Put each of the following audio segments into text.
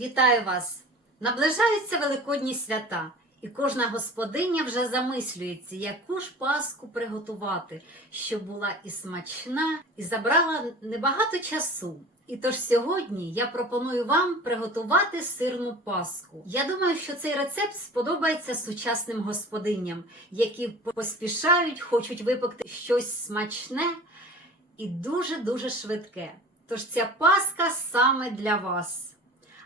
Вітаю вас! Наближаються великодні свята, і кожна господиня вже замислюється, яку ж паску приготувати, щоб була і смачна, і забрала небагато часу. І тож сьогодні я пропоную вам приготувати сирну паску. Я думаю, що цей рецепт сподобається сучасним господиням, які поспішають, хочуть випекти щось смачне і дуже-дуже швидке. Тож ця паска саме для вас.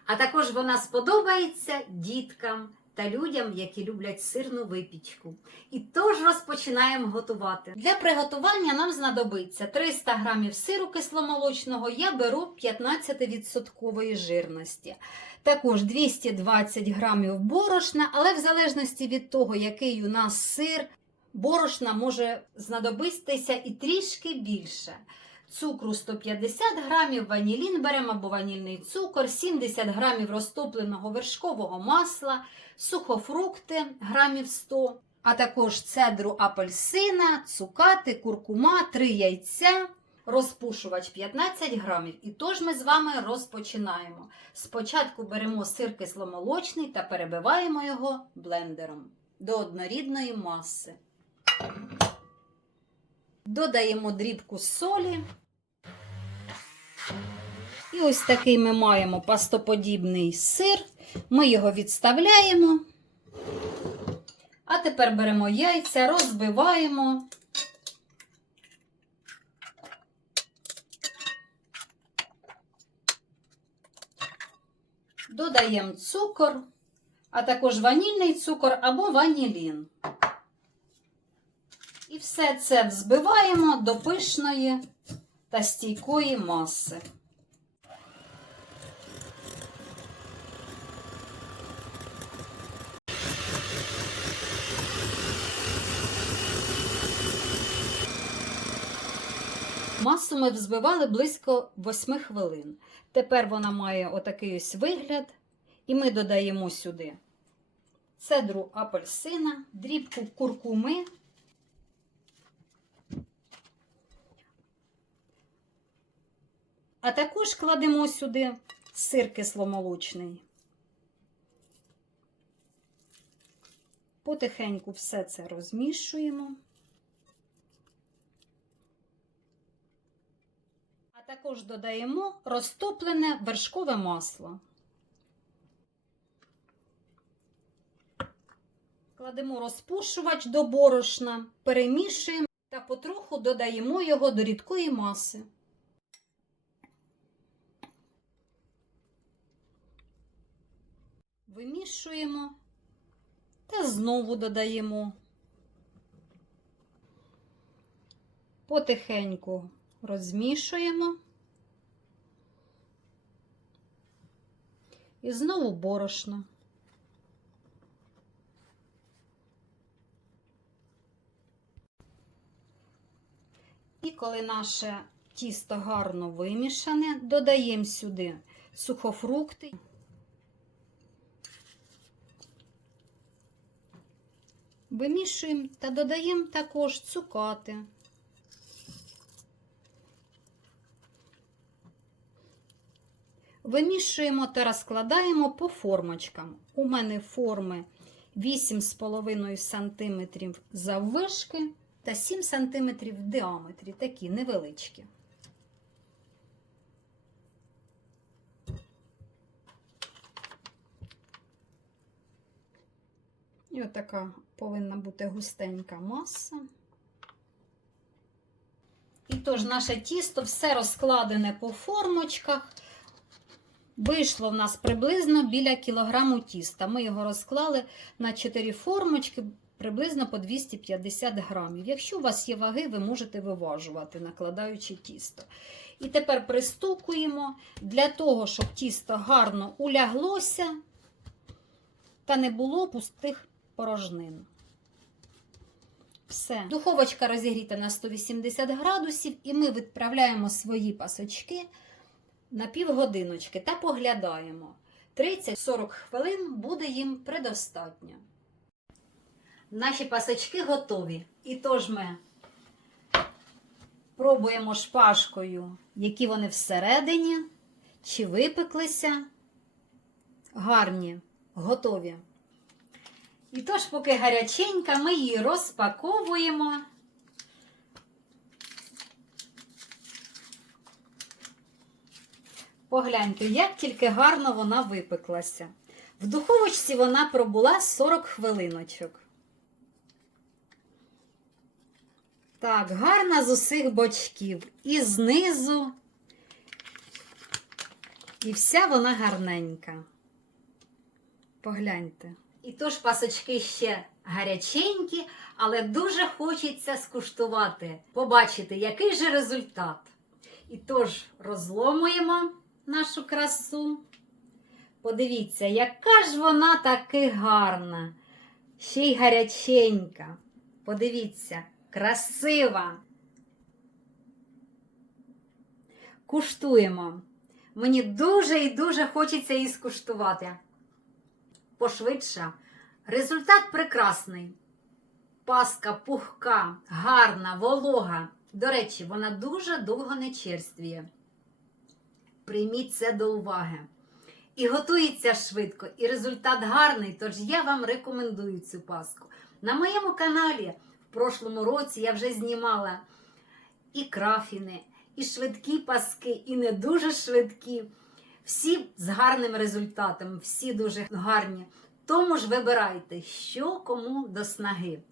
А також вона сподобається діткам та людям, які люблять сирну випічку. І тож розпочинаємо готувати. Для приготування нам знадобиться 300 грамів сиру кисломолочного, я беру 15% жирності. Також 220 грамів борошна, але в залежності від того, який у нас сир, борошна може знадобитися і трішки більше. Цукру 150 грамів, ванілін беремо або ванільний цукор, 70 грамів розтопленого вершкового масла, сухофрукти грамів 100, а також цедру апельсина, цукати, куркума, 3 яйця, розпушувач 15 грамів. І тож ми з вами розпочинаємо. Спочатку беремо сир кисломолочний та перебиваємо його блендером до однорідної маси. Додаємо дрібку солі. І ось такий ми маємо пастоподібний сир. Ми його відставляємо. А тепер беремо яйця, розбиваємо. Додаємо цукор, а також ванільний цукор або ванілін. І все це взбиваємо до пишної та стійкої маси. Масу ми взбивали близько 8 хвилин. Тепер вона має отакий ось вигляд, і ми додаємо сюди цедру апельсина, дрібку куркуми. А також кладемо сюди сир кисломолочний. Потихеньку все це розмішуємо. Також додаємо розтоплене вершкове масло. Кладемо розпушувач до борошна, перемішуємо та потроху додаємо його до рідкої маси. Вимішуємо та знову додаємо. Потихеньку розмішуємо. І знову борошно. І коли наше тісто гарно вимішане, додаємо сюди сухофрукти. Вимішуємо та додаємо також цукати. Вимішуємо та розкладаємо по формочкам. У мене форми 8,5 см заввишки та 7 см в діаметрі, такі невеличкі. І отака повинна бути густенька маса. І тож наше тісто все розкладене по формочках. Вийшло в нас приблизно біля кілограму тіста. Ми його розклали на 4 формочки, приблизно по 250 грамів. Якщо у вас є ваги, ви можете виважувати, накладаючи тісто. І тепер пристукуємо для того, щоб тісто гарно уляглося та не було пустих порожнин. Все. Духовочка розігріта на 180 градусів, і ми відправляємо свої пасочки на півгодиночки та поглядаємо. 30-40 хвилин буде їм предостатньо. Наші пасочки готові. І тож ми пробуємо шпажкою, які вони всередині, чи випеклися. гарні, готові. І тож, поки гаряченька, ми її розпаковуємо. Погляньте, як тільки гарно вона випеклася. В духовочці вона пробула 40 хвилиночок. Так, гарна з усіх бочків. І знизу, і вся вона гарненька. Погляньте. І тож пасочки ще гаряченькі, але дуже хочеться скуштувати, побачити, який же результат. І тож розломуємо нашу красу. Подивіться, яка ж вона таки гарна, ще й гаряченька. Подивіться, красива. Куштуємо. Мені дуже і дуже хочеться її скуштувати. Пошвидше. Результат прекрасний. Паска пухка, гарна, волога. До речі, вона дуже довго не черствіє. Прийміть це до уваги. І готується швидко, і результат гарний, тож я вам рекомендую цю паску. На моєму каналі в прошлому році я вже знімала і крафіни, і швидкі паски, і не дуже швидкі. Всі з гарним результатом, всі дуже гарні. Тому ж вибирайте, що кому до снаги.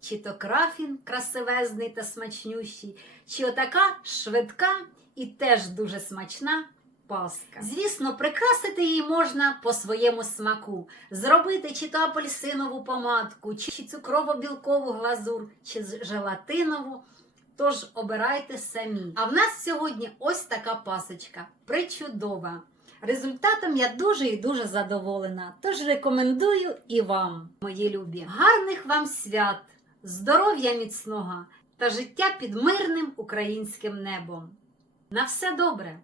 Чи то крафін красивезний та смачнющий, чи отака швидка і теж дуже смачна паска. Звісно, прикрасити її можна по своєму смаку. Зробити чи то апельсинову помадку, чи цукрово-білкову глазур, чи желатинову. Тож обирайте самі. А в нас сьогодні ось така пасочка. Причудова. Результатом я дуже і дуже задоволена. Тож рекомендую і вам, мої любі. Гарних вам свят, здоров'я міцного та життя під мирним українським небом. На все добре!